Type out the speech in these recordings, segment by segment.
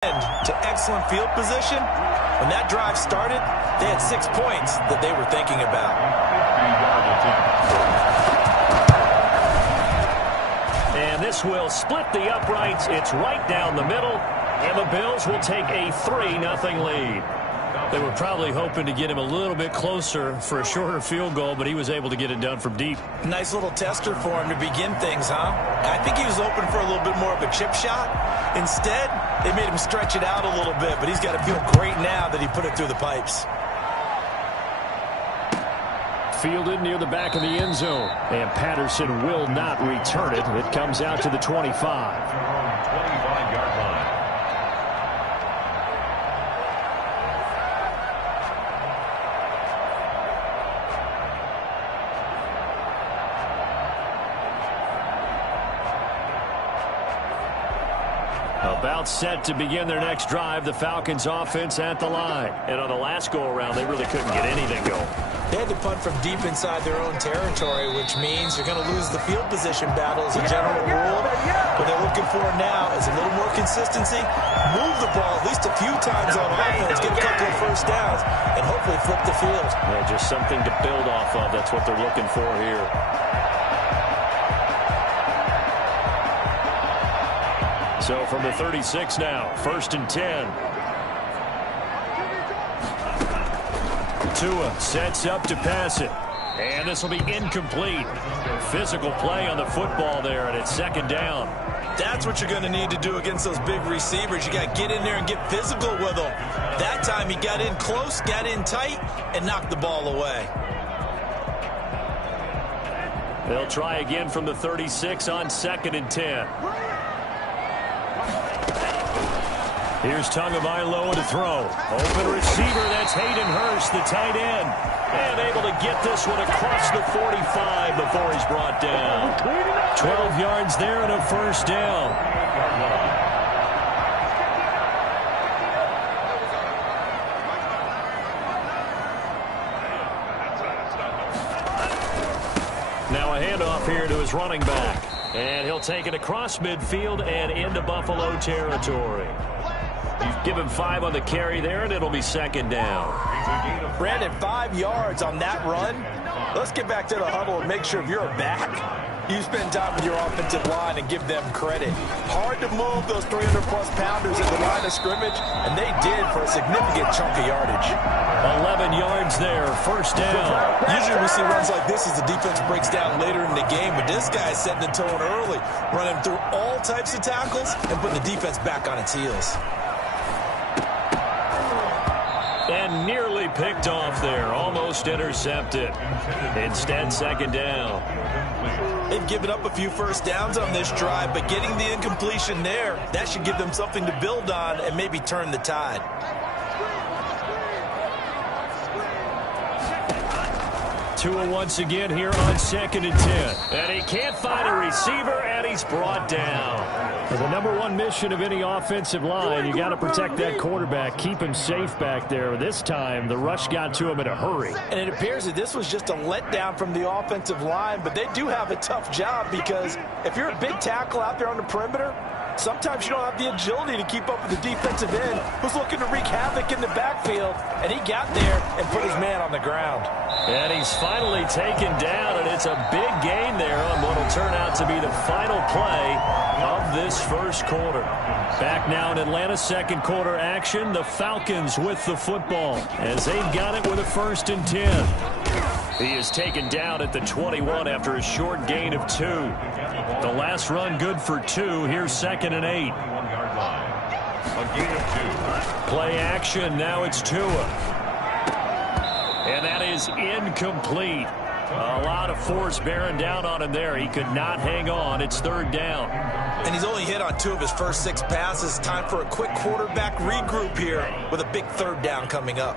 To excellent field position. When that drive started, they had 6 points that they were thinking about. And this will split the uprights. It's right down the middle, and the Bills will take a 3-0 lead. They were probably hoping to get him a little bit closer for a shorter field goal, but he was able to get it done from deep. Nice little tester for him to begin things, huh? I think he was hoping for a little bit more of a chip shot. Instead, they made him stretch it out a little bit, but he's got to feel great now that he put it through the pipes. Fielded near the back of the end zone, and Patterson will not return it. It comes out to the 25. 25-yard line. About set to begin their next drive, the Falcons offense at the line. And on the last go-around, they really couldn't get anything going. They had to punt from deep inside their own territory, which means you're going to lose the field position battle as a general rule. What they're looking for now is a little more consistency, move the ball at least a few times on offense, get a couple of first downs, and hopefully flip the field. Yeah, just something to build off of. That's what they're looking for here. So from the 36 now, 1st and 10. Tua sets up to pass it. And this will be incomplete. Physical play on the football there, and it's 2nd down. That's what you're going to need to do against those big receivers. You got to get in there and get physical with them. That time he got in close, got in tight, and knocked the ball away. They'll try again from the 36 on 2nd and 10. Here's Tagovailoa to throw. Open receiver, that's Hayden Hurst, the tight end. And able to get this one across the 45 before he's brought down. 12 yards there and a 1st down. Now a handoff here to his running back. And he'll take it across midfield and into Buffalo territory. You've given 5 on the carry there, and it'll be 2nd down. Brandon, 5 yards on that run. Let's get back to the huddle and make sure if you're back, you spend time with your offensive line and give them credit. Hard to move those 300-plus pounders at the line of scrimmage, and they did for a significant chunk of yardage. 11 yards there, 1st down. Usually we see runs like this as the defense breaks down later in the game, but this guy is setting the tone early, running through all types of tackles and putting the defense back on its heels. And nearly picked off there, almost intercepted. Instead, 2nd down. They've given up a few first downs on this drive, but getting the incompletion there, that should give them something to build on and maybe turn the tide. Tua once again here on 2nd and 10. And he can't find a receiver, and he's brought down. The number one mission of any offensive line, you got to protect that quarterback, keep him safe back there. This time, the rush got to him in a hurry. And it appears that this was just a letdown from the offensive line, but they do have a tough job because if you're a big tackle out there on the perimeter, sometimes you don't have the agility to keep up with the defensive end who's looking to wreak havoc in the backfield, and he got there and put his man on the ground. And he's finally taken down, and it's a big gain there on what will turn out to be the final play of this first quarter. Back now in Atlanta, 2nd quarter action. The Falcons with the football as they've got it with a 1st and 10. He is taken down at the 21 after a short gain of 2. The last run good for 2. Here's 2nd and 8. Play action. Now it's Tua. And that is incomplete. A lot of force bearing down on him there. He could not hang on. It's 3rd down. And he's only hit on 2 of his first 6 passes. Time for a quick quarterback regroup here with a big 3rd down coming up.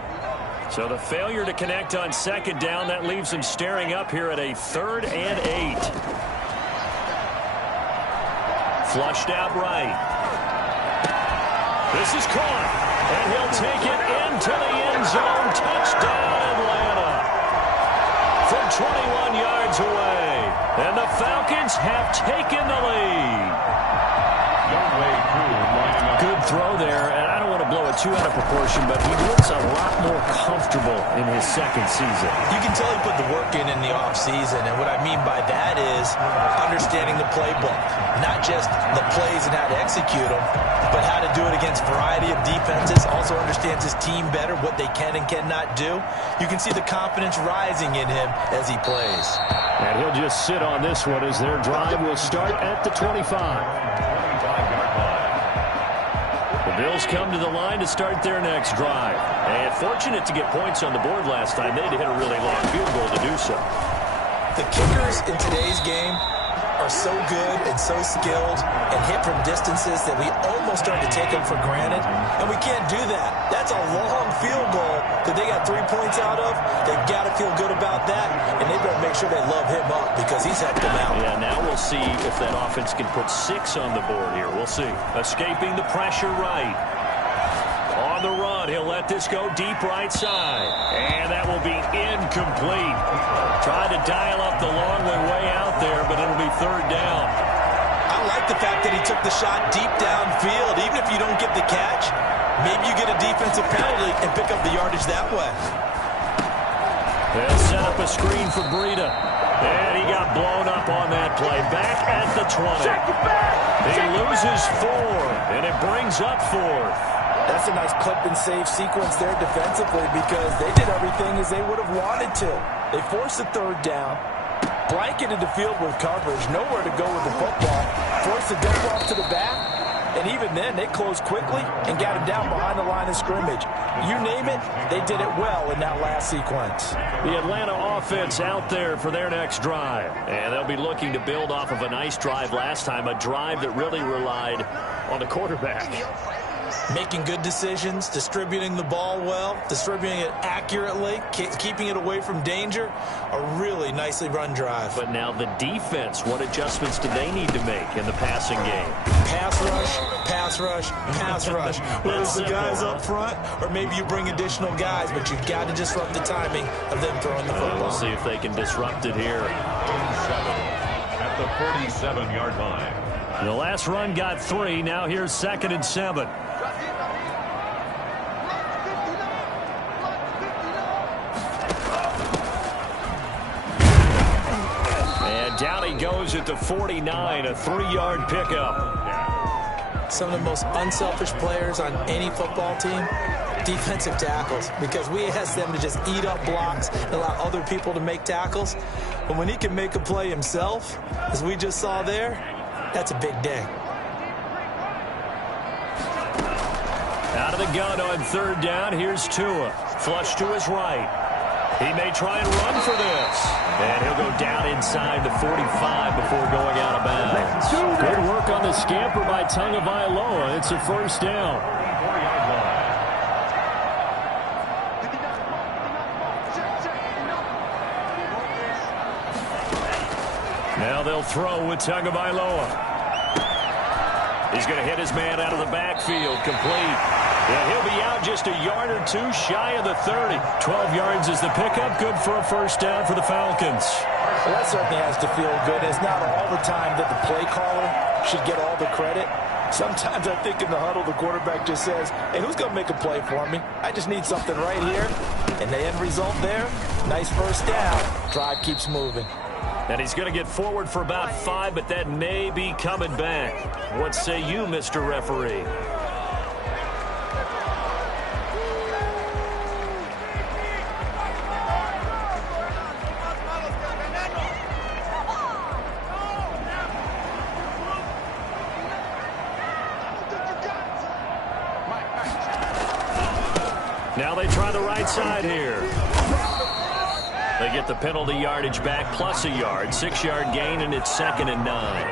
So the failure to connect on 2nd down, that leaves him staring up here at a 3rd and 8. Flushed out right. This is caught. And he'll take it into the end zone. Touchdown, Atlanta. From 21 yards away. And the Falcons have taken the lead. Good throw there, and I don't want to blow it too out of proportion, but he looks a lot more comfortable in his second season. You can tell he put the work in the offseason, and what I mean by that is understanding the playbook. Not just the plays and how to execute them, but how to do it against a variety of defenses. Also understands his team better, what they can and cannot do. You can see the confidence rising in him as he plays. And he'll just sit on this one as their drive will start at the 25. The Bills come to the line to start their next drive. And fortunate to get points on the board last time. They had to hit a really long field goal to do so. The kickers in today's game are so good and so skilled and hit from distances that we almost start to take them for granted. And we can't do that. That's a long field goal that they got 3 points out of. They've got to feel good about that, and they better make sure they love him up because he's helped them out. Yeah, now we'll see if that offense can put 6 on the board here. We'll see. Escaping the pressure right. On the run, he'll let this go deep right side. And that will be incomplete. Tried to dial up the long way out there, but it'll be third down. I like the fact that he took the shot deep downfield. Even if you don't get the catch, maybe you get a defensive penalty and pick up the yardage that way. They'll set up a screen for Breida. And he got blown up on that play. Back at the 20. He loses 4, and it brings up 4th. That's a nice clip and save sequence there defensively because they did everything as they would have wanted to. They forced the third down, blanketed the field with coverage, nowhere to go with the football, forced the dump off to the back, and even then they closed quickly and got him down behind the line of scrimmage. You name it, they did it well in that last sequence. The Atlanta offense out there for their next drive. And they'll be looking to build off of a nice drive last time, a drive that really relied on the quarterback. Making good decisions, distributing the ball well, distributing it accurately, keeping it away from danger. A really nicely run drive. But now the defense, what adjustments do they need to make in the passing game? Pass rush, pass rush, pass rush. Whether it's the guys up front or maybe you bring additional guys, but you've got to disrupt the timing of them throwing the football. We'll see if they can disrupt it here. At the 47-yard line. The last run got 3. Now here's 2nd and 7. Down he goes at the 49, a 3-yard pickup. Some of the most unselfish players on any football team, defensive tackles, because we ask them to just eat up blocks and allow other people to make tackles. But when he can make a play himself, as we just saw there, that's a big day. Out of the gun on 3rd down, here's Tua. Flush to his right. He may try and run for this. And he'll go down inside the 45 before going out of bounds. Good work on the scamper by Tagovailoa. It's a 1st down. Now they'll throw with Tagovailoa. He's going to hit his man out of the backfield. Complete. Yeah, he'll be out just a yard or 2 shy of the 30. 12 yards is the pickup. Good for a 1st down for the Falcons. Well, that certainly has to feel good. It's not all the time that the play caller should get all the credit. Sometimes I think in the huddle, the quarterback just says, hey, who's going to make a play for me? I just need something right here. And the end result there, nice 1st down. Drive keeps moving. And he's going to get forward for about 5, but that may be coming back. What say you, Mr. Referee? Now they try the right side here. They get the penalty yardage back plus a yard. 6-yard gain, and it's 2nd and 9.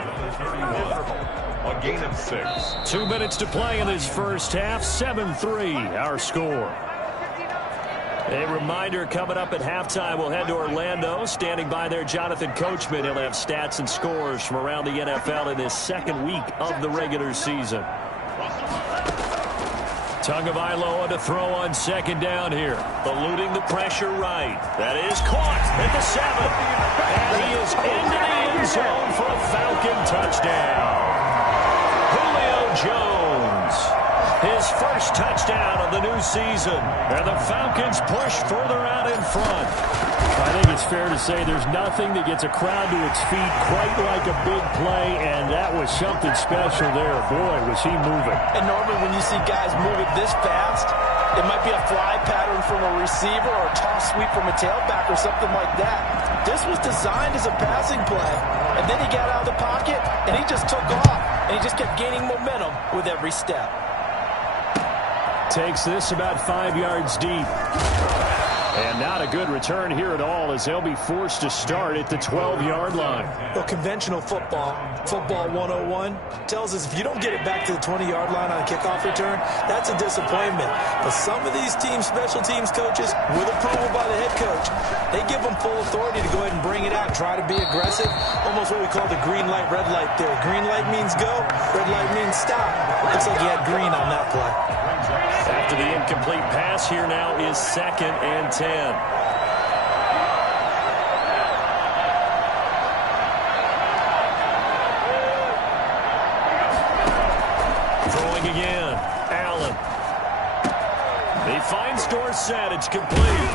A gain of 6. 2 minutes to play in this first half. 7-3 our score. A reminder, coming up at halftime, we'll head to Orlando. Standing by there, Jonathan Coachman. He'll have stats and scores from around the NFL in his 2nd week of the regular season. Tagovailoa to throw on 2nd down here. Eluding the pressure right. That is caught at the 7. And he is into the end zone for a Falcon touchdown. Julio Jones. His first touchdown of the new season. And the Falcons push further out in front. I think it's fair to say there's nothing that gets a crowd to its feet quite like a big play, and that was something special there. Boy, was he moving. And normally when you see guys moving this fast, it might be a fly pattern from a receiver or a toss sweep from a tailback or something like that. This was designed as a passing play, and then he got out of the pocket, and he just took off, and he just kept gaining momentum with every step. Takes this about 5 yards deep. And not a good return here at all as they'll be forced to start at the 12-yard line. Well, conventional football 101, tells us if you don't get it back to the 20-yard line on a kickoff return, that's a disappointment. But some of these teams, special teams coaches, with approval by the head coach, they give them full authority to go ahead and bring it out and try to be aggressive. Almost what we call the green light, red light theory. Green light means go, red light means stop. Looks like he had green on that play. After the incomplete pass, here now is 2nd and 10. Throwing again. Allen. He finds Dorsett. It's complete.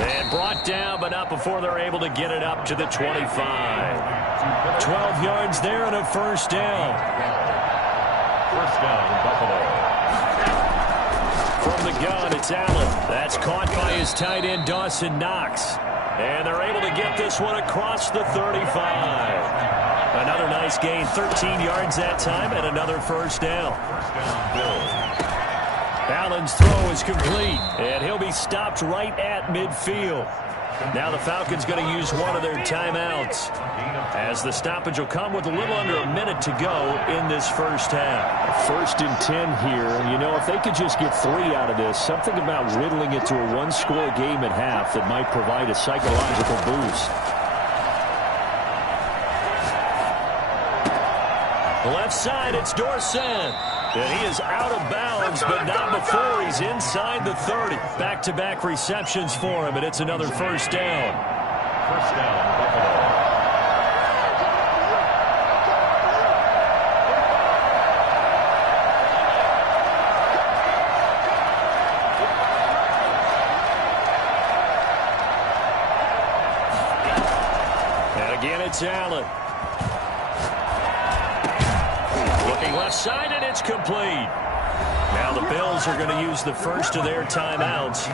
And brought down, but not before they're able to get it up to the 25. 12 yards there and a first down. First down, Buffalo. From the gun, it's Allen. That's caught by his tight end, Dawson Knox. And they're able to get this one across the 35. Another nice gain, 13 yards that time, and another first down. Allen's throw is complete, and he'll be stopped right at midfield. Now the Falcons going to use one of their timeouts, as the stoppage will come with a little under a minute to go in this first half. 1st and 10 here. You know, if they could just get 3 out of this, something about whittling it to a one-score game at half that might provide a psychological boost. Left side, it's Dorsett. And he is out of bounds, but not before he's inside the 30. Back-to-back receptions for him, and it's another first down. First down, Buffalo. And again, it's Allen. Looking left side, and it's complete. Now the Bills are going to use the first of their timeouts,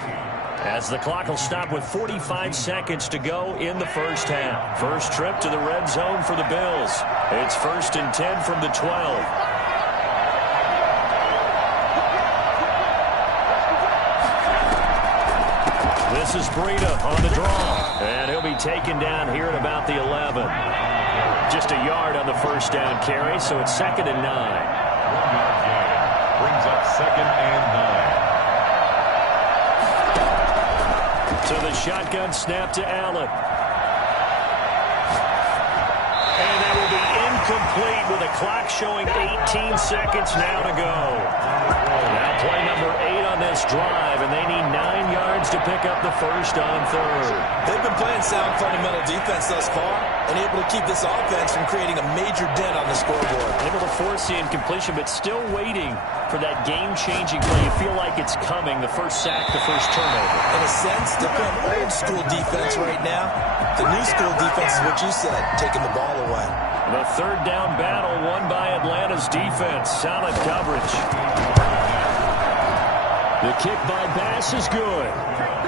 as the clock will stop with 45 seconds to go in the first half. First trip to the red zone for the Bills. It's 1st and 10 from the 12. This is Breida on the draw, and he'll be taken down here at about the 11. Just a yard on the first down carry, so it's 2nd and 9. 1 yard gain brings up 2nd and 9. To the shotgun snap to Allen. And that will be incomplete with a clock showing 18 seconds now to go. Now play number 8 on this drive, and they need 9 yards to pick up the first on 3rd. They've been playing sound fundamental defense thus far and able to keep this offense from creating a major dent on the scoreboard. Able to force the incompletion, but still waiting for that game-changing play. You feel like it's coming, the first sack, the first turnover. In a sense, they're playing old-school defense right now. The new-school defense is what you said, taking the ball away. The 3rd down battle won by Atlanta's defense. Solid coverage. The kick by Bass is good.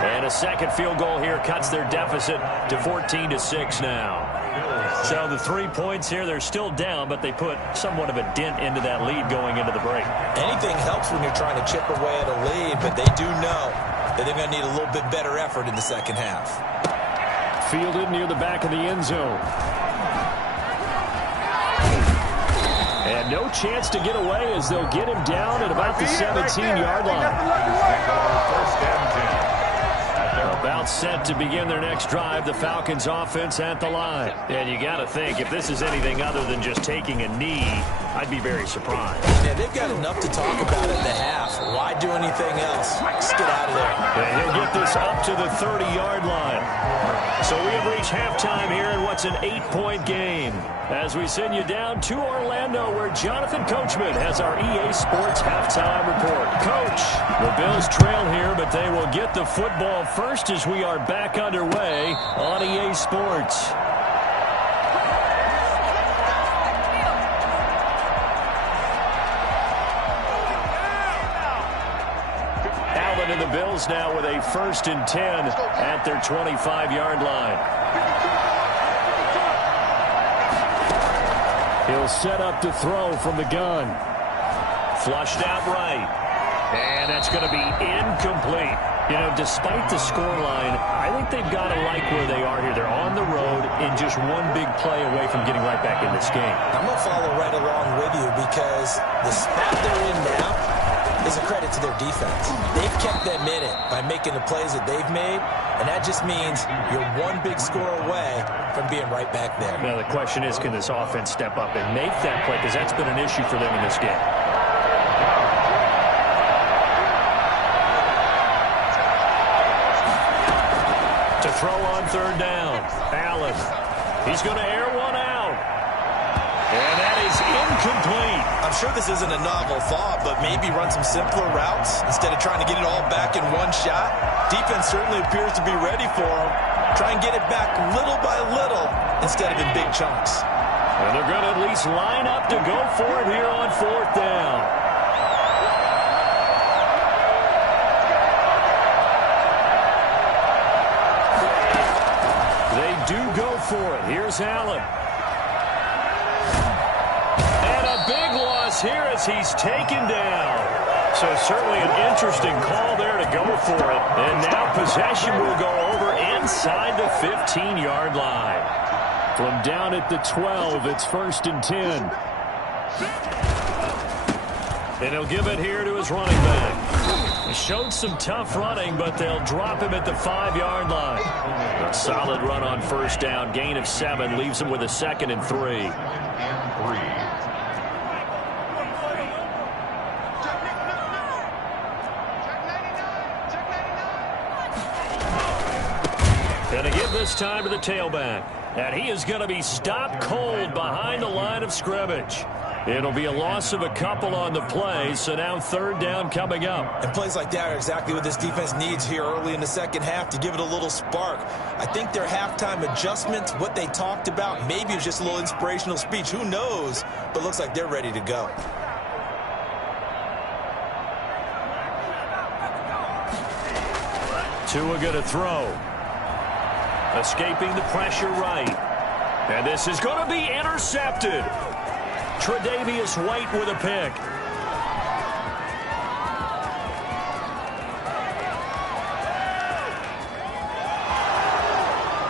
And a second field goal here cuts their deficit to 14-6 now. So the 3 points here, they're still down, but they put somewhat of a dent into that lead going into the break. Anything helps when you're trying to chip away at a lead, but they do know that they're going to need a little bit better effort in the second half. Fielded near the back of the end zone. And no chance to get away as they'll get him down at about the 17-yard line. First and 10. About set to begin their next drive, the Falcons offense at the line. And you got to think, if this is anything other than just taking a knee, I'd be very surprised. Yeah, they've got enough to talk about in the half. Why can't do anything else. Just get out of there. And he'll get this up to the 30-yard line. So we have reached halftime here in what's an 8-point game. As we send you down to Orlando, where Jonathan Coachman has our EA Sports halftime report. Coach, the Bills trail here, but they will get the football first as we are back underway on EA Sports. Allen and the Bills now with a 1st and 10 at their 25-yard line. He'll set up to throw from the gun. Flushed out right. And that's going to be incomplete. You know, despite the scoreline, I think they've got to like where they are here. They're on the road and just one big play away from getting right back in this game. I'm going to follow right along with you because the spot they're in now is a credit to their defense. They've kept them in it by making the plays that they've made, and that just means you're one big score away from being right back there. Now, the question is, can this offense step up and make that play? Because that's been an issue for them in this game. To throw on 3rd down, Allen. He's going to air one out. And that is incomplete. I'm sure this isn't a novel thought, but maybe run some simpler routes instead of trying to get it all back in one shot. Defense certainly appears to be ready for them. Try and get it back little by little instead of in big chunks. And they're going to at least line up to go for it here on 4th down. They do go for it. Here's Allen. Big loss here as he's taken down. So certainly an interesting call there to go for it. And now possession will go over inside the 15-yard line. From down at the 12, it's 1st and 10. And he'll give it here to his running back. He showed some tough running, but they'll drop him at the 5-yard line. A solid run on 1st down. Gain of 7 leaves him with a 2nd and 3. Going to give this time to the tailback. And he is going to be stopped cold behind the line of scrimmage. It'll be a loss of a couple on the play, so now 3rd down coming up. And plays like that are exactly what this defense needs here early in the second half to give it a little spark. I think their halftime adjustments, what they talked about, maybe it was just a little inspirational speech. Who knows? But looks like they're ready to go. Tua going to throw. Escaping the pressure right. And this is going to be intercepted. Tre'Davious White with a pick.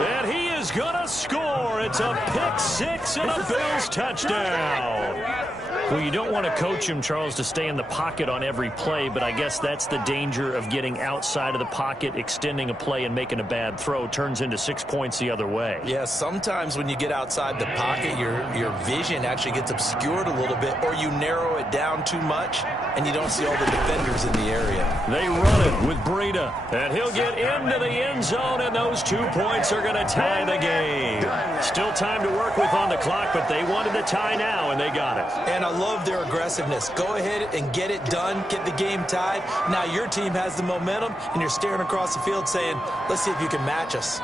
And he is going to score. It's a pick-6 and a Bills touchdown. Well, you don't want to coach him, Charles, to stay in the pocket on every play, but I guess that's the danger of getting outside of the pocket, extending a play, and making a bad throw. Turns into 6 points the other way. Yeah, sometimes when you get outside the pocket, your vision actually gets obscured a little bit, or you narrow it down too much, and you don't see all the defenders in the area. They run it with Breida, and he'll get into the end zone, and those 2 points are going to tie the game. Still time to work with on the clock, but they wanted the tie now, and they got it. And I love their aggressiveness. Go ahead and get it done, get the game tied. Now your team has the momentum, and you're staring across the field saying, let's see if you can match us.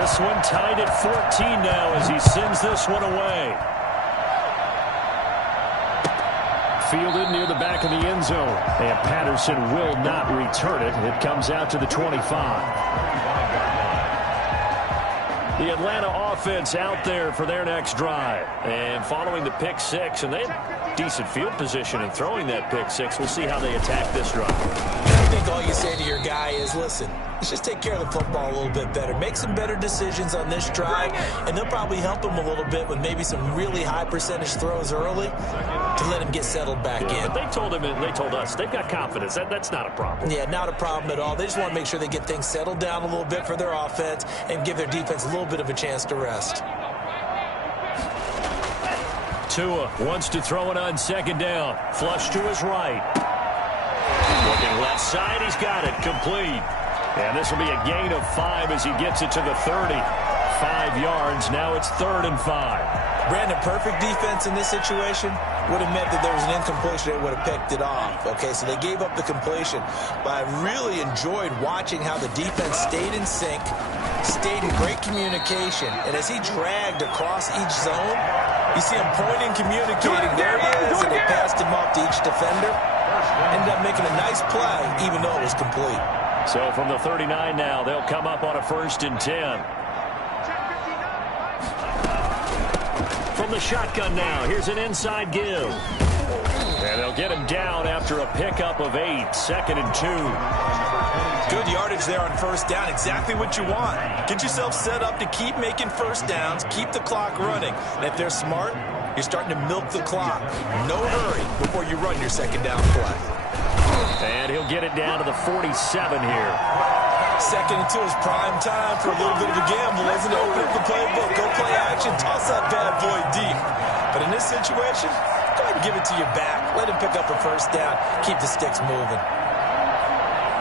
This one tied at 14 now as he sends this one away. Fielded near the back of the end zone. And Patterson will not return it. It comes out to the 25. The Atlanta offense out there for their next drive. And following the pick-6, and they had decent field position in throwing that pick-6. We'll see how they attack this drive. I think think all you say to your guy is, listen, let's just take care of the football a little bit better. Make some better decisions on this drive, and they'll probably help him a little bit with maybe some really high percentage throws early to let him get settled back in. But they told him, and they told us, they've got confidence. That's not a problem. Yeah, not a problem at all. They just want to make sure they get things settled down a little bit for their offense and give their defense a little bit of a chance to rest. Tua wants to throw it on second down. Flush to his right. Looking left side, he's got it. Complete. And this will be a gain of 5 as he gets it to the 30. 5 yards. Now it's 3rd and 5. Brandon, perfect defense in this situation would have meant that there was an incompletion that would have picked it off. Okay, so they gave up the completion. But I really enjoyed watching how the defense stayed in sync, stayed in great communication, and as he dragged across each zone, you see him pointing, communicating. There he is, and he passed him off to each defender. Ended up making a nice play, even though it was complete. So from the 39 now, they'll come up on a 1st and 10. From the shotgun now, here's an inside give. And they'll get him down after a pickup of 8, 2nd and 2. Good yardage there on 1st down, exactly what you want. Get yourself set up to keep making 1st downs, keep the clock running. And if they're smart, you're starting to milk the clock. No hurry before you run your 2nd down play. And he'll get it down to the 47 here. 2nd and 2 is prime time for a little bit of a gamble, isn't it? Open up the playbook, go play action, toss that bad boy deep. But in this situation, go ahead and give it to your back. Let him pick up a 1st down, keep the sticks moving.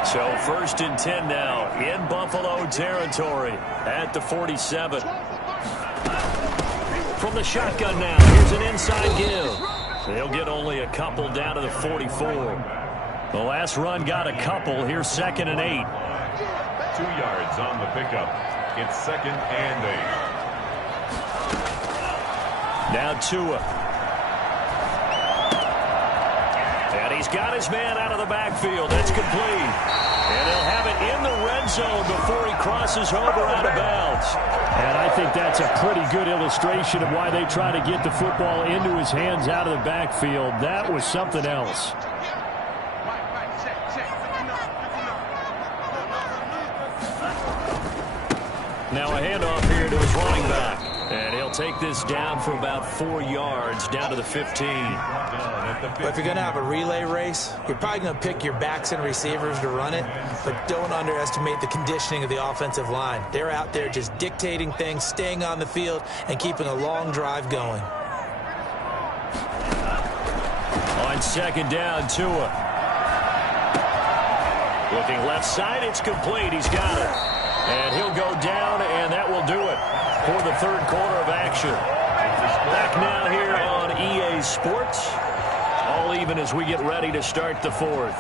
So 1st and 10 now in Buffalo territory at the 47. From the shotgun now, here's an inside give. They'll get only a couple down to the 44. The last run got a couple. Here's 2nd and 8. 2 yards on the pickup. It's 2nd and 8. Now Tua. And he's got his man out of the backfield. It's complete. And he'll have it in the red zone before he crosses over out of bounds. And I think that's a pretty good illustration of why they try to get the football into his hands out of the backfield. That was something else. Now a handoff here to his running back. And he'll take this down for about 4 yards, down to the 15. But if you're going to have a relay race, you're probably going to pick your backs and receivers to run it, but don't underestimate the conditioning of the offensive line. They're out there just dictating things, staying on the field, and keeping a long drive going. On 2nd down, Tua. Looking left side, it's complete. He's got it. And he'll go down, and that will do it for the 3rd quarter of action. Back now here on EA Sports. All even as we get ready to start the 4th.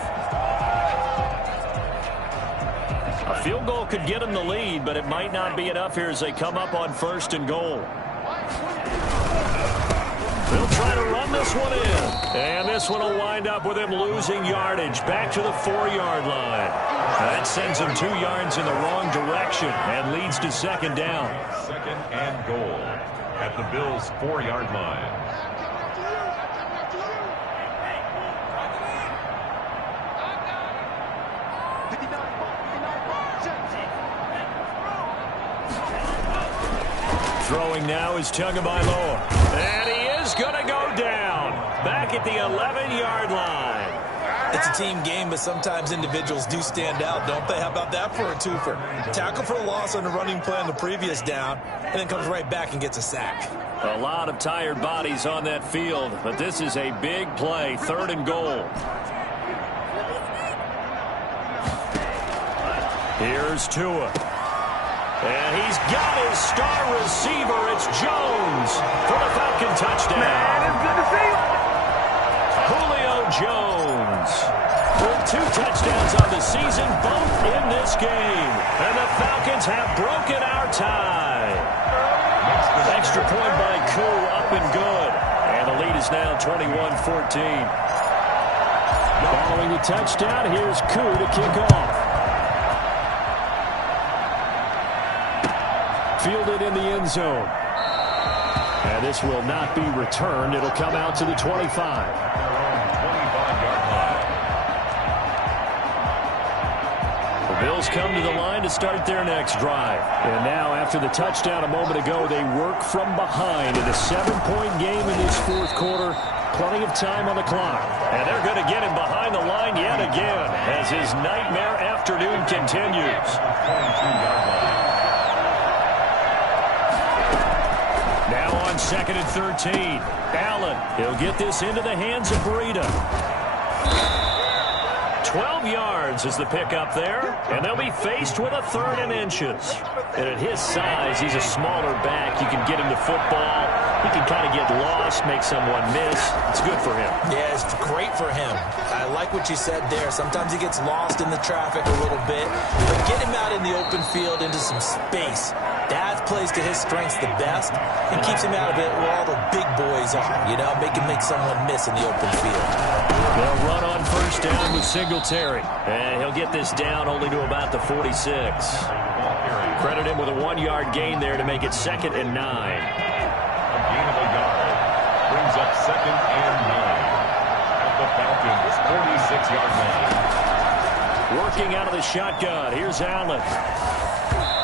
A field goal could get them the lead, but it might not be enough here as they come up on 1st and goal. They'll try to run this one in. And this one will wind up with him losing yardage back to the 4-yard line. That sends him 2 yards in the wrong direction and leads to 2nd down. 2nd and goal at the Bills' 4-yard line. Throwing now is Tagovailoa. And he is going to go down. Back at the 11-yard line. It's a team game, but sometimes individuals do stand out, don't they? How about that for a twofer? Tackle for a loss on the running play on the previous down, and then comes right back and gets a sack. A lot of tired bodies on that field, but this is a big play, 3rd and goal. Here's Tua. And he's got his star receiver. It's Jones for the Falcon touchdown. Man, it's good to see you. Julio Jones with 2 touchdowns on the season, both in this game. And the Falcons have broken our tie. Extra point by Koo, up and good. And the lead is now 21-14. Following the touchdown, here's Koo to kick off. Fielded in the end zone. And this will not be returned. It'll come out to the 25. Bills come to the line to start their next drive. And now, after the touchdown a moment ago, they work from behind in a 7-point game in this fourth quarter. Plenty of time on the clock. And they're going to get him behind the line yet again as his nightmare afternoon continues. Now on 2nd and 13. Allen, he'll get this into the hands of Breida. 12 yards is the pickup there, and they'll be faced with a 3rd and inches. And at his size, he's a smaller back. You can get him to football. He can kind of get lost, make someone miss. It's good for him. Yeah, it's great for him. I like what you said there. Sometimes he gets lost in the traffic a little bit, but get him out in the open field into some space. That plays to his strengths the best and keeps him out of it where all the big boys are, you know, make someone miss in the open field. They'll run on 1st down with Singletary. And he'll get this down only to about the 46. Credit him with a 1-yard gain there to make it 2nd and 9. A gain of a yard brings up 2nd and 9 at the Falcons' 46-yard line. Working out of the shotgun. Here's Allen.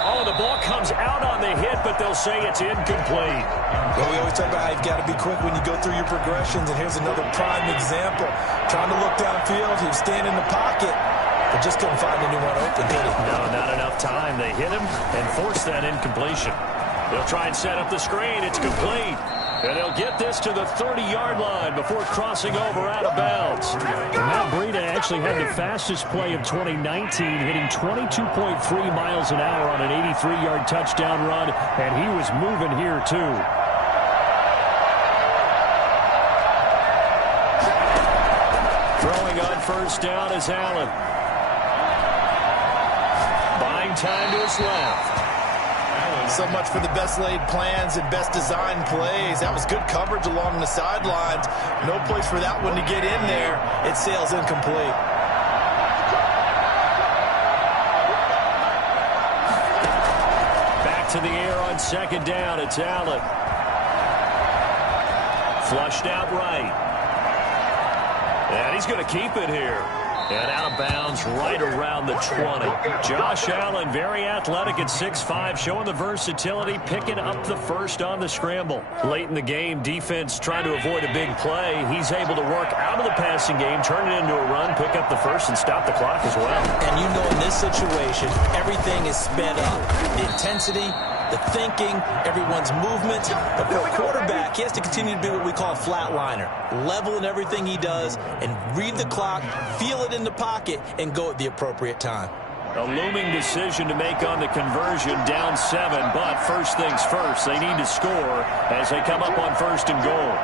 Oh, the ball comes out on the hit, but they'll say it's incomplete. Well, we always talk about how you've got to be quick when you go through your progressions, and here's another prime example. Trying to look downfield, he was standing in the pocket, but just couldn't find anyone open, did he? No, not enough time. They hit him and forced that incompletion. They'll try and set up the screen. It's complete. And they'll get this to the 30-yard line before crossing over out of bounds. And now Breida actually had the fastest play of 2019, hitting 22.3 miles an hour on an 83-yard touchdown run, and he was moving here too. Throwing on 1st down is Allen. Buying time to his left. So much for the best laid plans and best designed plays. That was good coverage along the sidelines. No place for that one to get in there. It sails incomplete. Back to the air on 2nd down. It's Allen. Flushed out right. And he's going to keep it here. And out of bounds right around the 20. Josh Allen, very athletic at 6'5", showing the versatility, picking up the first on the scramble. Late in the game, defense trying to avoid a big play. He's able to work out of the passing game, turn it into a run, pick up the first, and stop the clock as well. And you know in this situation, everything is sped up. The intensity, the thinking, everyone's movement. But for a quarterback, he has to continue to be what we call a flatliner. Level in everything he does and read the clock, feel it in the pocket, and go at the appropriate time. A looming decision to make on the conversion, down 7. But first things first, they need to score as they come up on 1st and goal.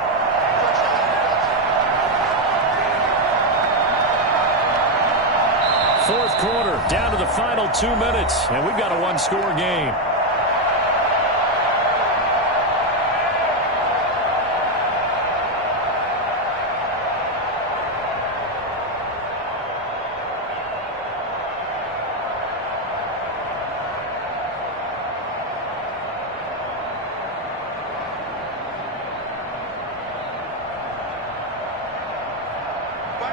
Fourth quarter, down to the final 2 minutes, and we've got a 1-score game.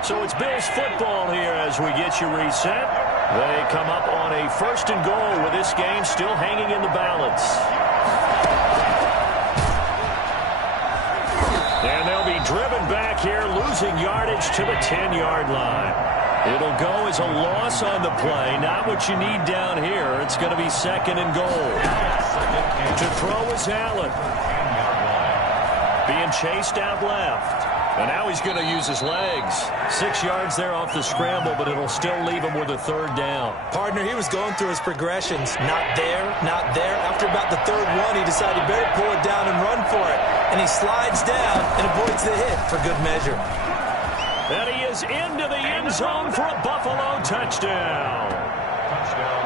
So it's Bills football here as we get you reset. They come up on a 1st and goal with this game still hanging in the balance. And they'll be driven back here, losing yardage to the 10-yard line. It'll go as a loss on the play. Not what you need down here. It's going to be 2nd and goal. To throw is Allen. Being chased out left. And now he's going to use his legs. 6 yards there off the scramble, but it'll still leave him with a 3rd down. Partner, he was going through his progressions. Not there, not there. After about the 3rd one, he decided he better pull it down and run for it. And he slides down and avoids the hit for good measure. And he is into the end zone for a Buffalo touchdown.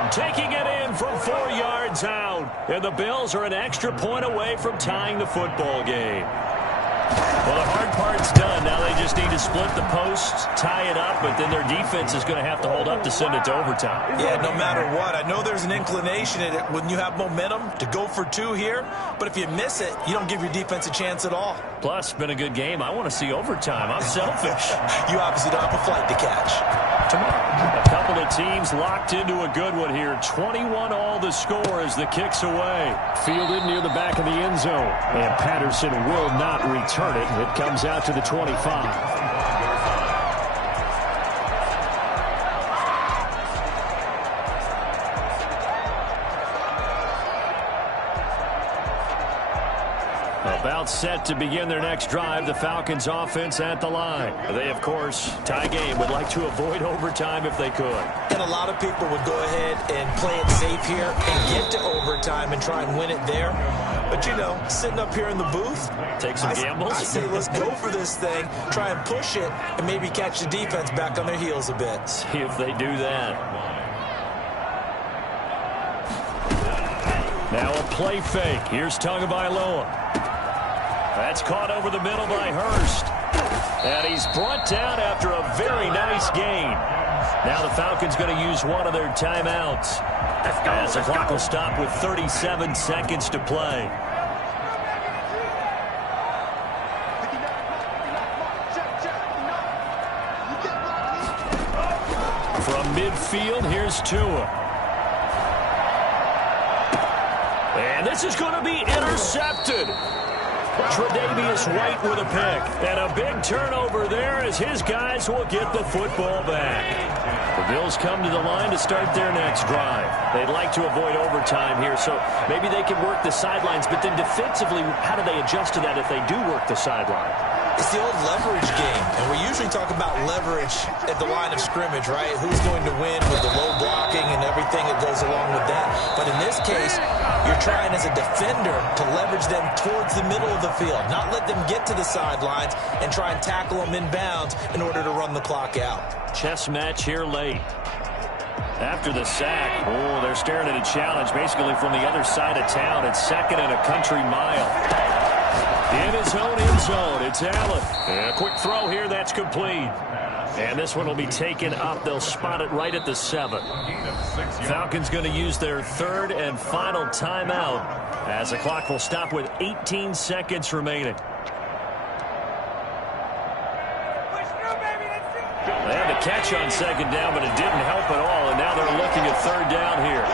Taking it in from 4 yards out. And the Bills are an extra point away from tying the football game. Well, the hard part's done. Now they just need to split the posts, tie it up, but then their defense is going to have to hold up to send it to overtime. Yeah, no matter what. I know there's an inclination in it when you have momentum to go for 2 here, but if you miss it, you don't give your defense a chance at all. Plus, it's been a good game. I want to see overtime. I'm selfish. You obviously don't have a flight to catch. Tomorrow, a couple the teams locked into a good one here. 21-all the score as the kick's away. Fielded near the back of the end zone. And Patterson will not return it. It comes out to the 25. About set to begin their next drive. The Falcons offense at the line. They, of course, tie game, would like to avoid overtime if they could. And a lot of people would go ahead and play it safe here and get to overtime and try and win it there. But, you know, sitting up here in the booth, take some gambles. I say let's go for this thing, try and push it, and maybe catch the defense back on their heels a bit. See if they do that. Now a play fake. Here's Tagovailoa. That's caught over the middle by Hurst. And he's brought down after a very nice gain. Now the Falcons going to use one of their timeouts. As the clock will stop with 37 seconds to play. From midfield, here's Tua. And this is going to be intercepted. Tre'Davious White with a pick. And a big turnover there as his guys will get the football back. The Bills come to the line to start their next drive. They'd like to avoid overtime here, so maybe they can work the sidelines. But then defensively, how do they adjust to that if they do work the sideline? It's the old leverage game, and we usually talk about leverage at the line of scrimmage, right? Who's going to win with the low blocking and everything that goes along with that. But in this case, you're trying as a defender to leverage them towards the middle of the field, not let them get to the sidelines and try and tackle them inbounds in order to run the clock out. Chess match here late. After the sack, oh, they're staring at a challenge basically from the other side of town. It's second and a country mile. In his own end zone, it's Allen. And a quick throw here, that's complete. And this one will be taken up. They'll spot it right at the 7. Falcons going to use their third and final timeout as the clock will stop with 18 seconds remaining. They had a catch on second down, but it didn't help at all. And now they're looking at third down here.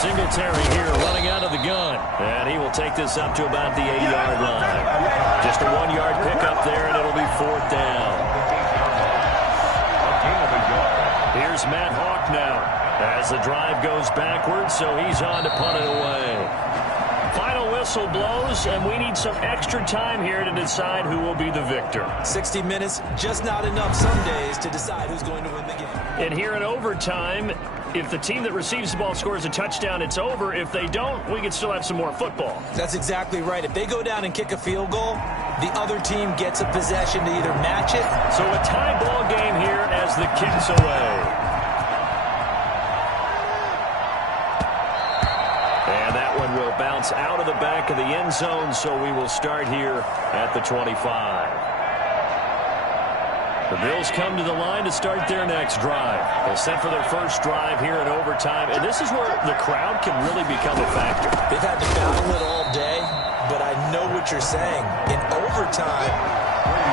Singletary here running out of the gun. And he will take this up to about the 8-yard line. Just a 1-yard pickup there, and it'll be fourth down. Here's Matt Hawk now as the drive goes backwards, so he's on to punt it away. Final whistle blows, and we need some extra time here to decide who will be the victor. 60 minutes, just not enough some days to decide who's going to win the game. And here in overtime, if the team that receives the ball scores a touchdown, it's over. If they don't, we can still have some more football. That's exactly right. If they go down and kick a field goal, the other team gets a possession to either match it. So a tie ball game here as the kick's away. And that one will bounce out of the back of the end zone, so we will start here at the 25. The Bills come to the line to start their next drive. They'll set for their first drive here in overtime, and this is where the crowd can really become a factor. They've had to battle it all day, but I know what you're saying. In overtime,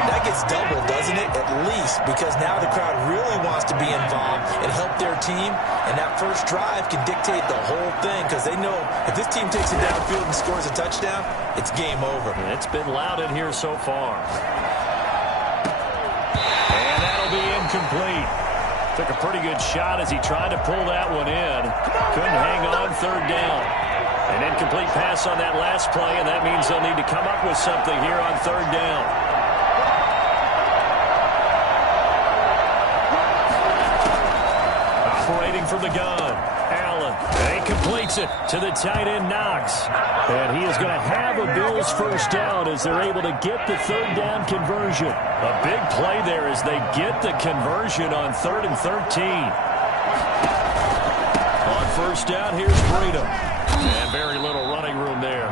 that gets doubled, doesn't it? At least, because now the crowd really wants to be involved and help their team, and that first drive can dictate the whole thing, because they know if this team takes it downfield and scores a touchdown, it's game over. And it's been loud in here so far. Be incomplete. Took a pretty good shot as he tried to pull that one in. Couldn't hang on third down. An incomplete pass on that last play, and that means they'll need to come up with something here on third down. Operating from the gun. Allen. And he completes it to the tight end, Knox. And he is going to have a Bills first down as they're able to get the third down conversion. A big play there as they get the conversion on 3rd and 13. On first down, here's Breida. And very little running room there.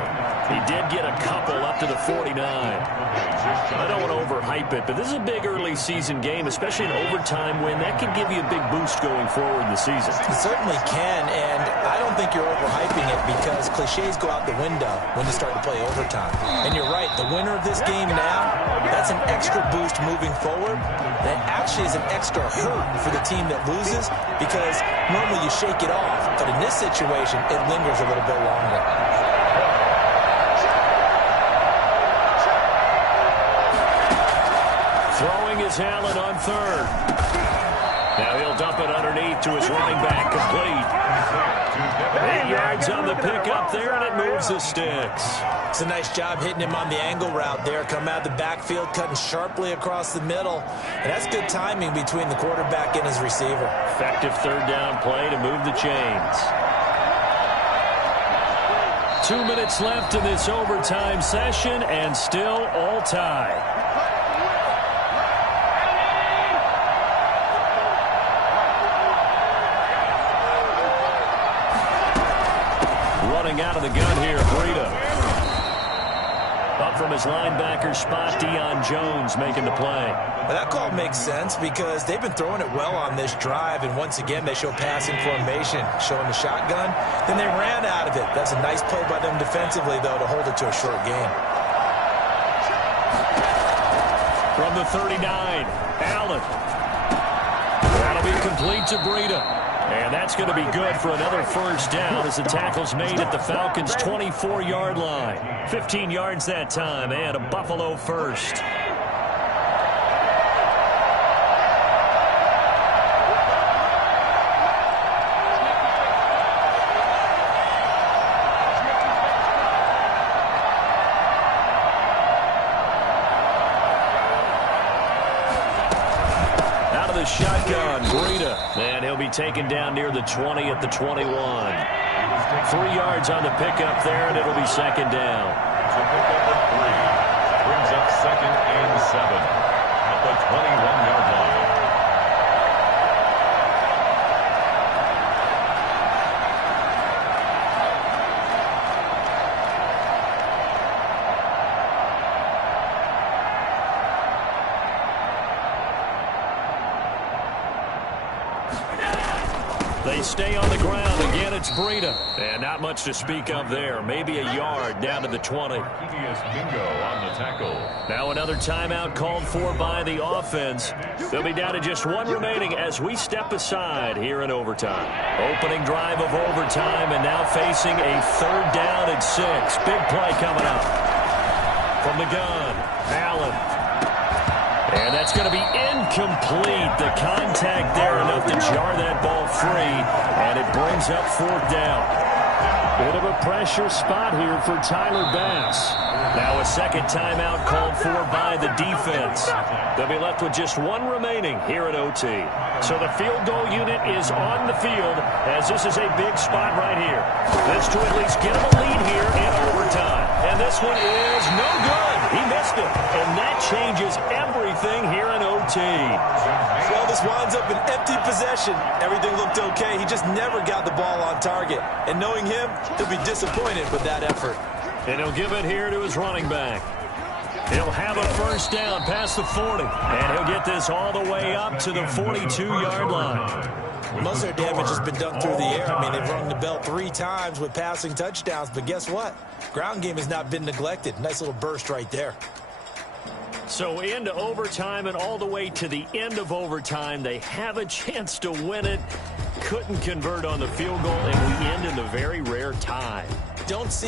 He did get a couple up to the 49. I don't want to overhype it, but this is a big early season game, especially an overtime win. That can give you a big boost going forward in the season. It certainly can, and I don't think you're overhyping it. because cliches go out the window when you start to play overtime. And you're right, the winner of this game now, that's an extra boost moving forward. That actually is an extra hurt for the team that loses because normally you shake it off. But in this situation, it lingers a little bit longer. Throwing is Allen on third. Now he'll dump it underneath to his running back, complete. 8 yards on the pickup there, and it moves the sticks. It's a nice job hitting him on the angle route there. Come out of the backfield, cutting sharply across the middle. And that's good timing between the quarterback and his receiver. Effective third down play to move the chains. 2 minutes left in this overtime session, and still all tied. Running out of the gun here, Breida. Up from his linebacker spot, Deion Jones making the play. Well, that call makes sense because they've been throwing it well on this drive, and once again they show passing formation, showing the shotgun. Then they ran out of it. That's a nice play by them defensively, though, to hold it to a short game. From the 39, Allen. That'll be complete to Breida. And that's going to be good for another first down as the tackle's made at the Falcons' 24-yard line. 15 yards that time, and a Buffalo first. Shotgun, Breida, and he'll be taken down near the 20 at the 21. 3 yards on the pickup there, and it'll be second down. So pickup of 3 brings up 2nd and 7 at the 21-yard line. They stay on the ground. Again, it's Breida. And not much to speak of there. Maybe a yard down to the 20. Mingo on the tackle. Now another timeout called for by the offense. They'll be down to just 1 remaining as we step aside here in overtime. Opening drive of overtime, and now facing a 3rd down and 6. Big play coming up. From the gun, Allen. And that's going to be incomplete. The contact there enough to jar that ball free, and it brings up 4th down. Bit of a pressure spot here for Tyler Bass. Now a second timeout called for by the defense. They'll be left with just 1 remaining here at OT. So the field goal unit is on the field as this is a big spot right here. This to at least get them a lead here in overtime. And this one is no good. He missed it. And that changes everything here in OT. Well, this winds up an empty possession. Everything looked okay. He just never got the ball on target. And knowing him, he'll be disappointed with that effort. And he'll give it here to his running back. He'll have a first down past the 40. And he'll get this all the way up to the 42-yard line. Most of their damage has been done through the air. I mean, they've rung the bell 3 times with passing touchdowns. But guess what? Ground game has not been neglected. Nice little burst right there. So into overtime and all the way to the end of overtime. They have a chance to win it. Couldn't convert on the field goal, and we end in the very rare tie. Don't see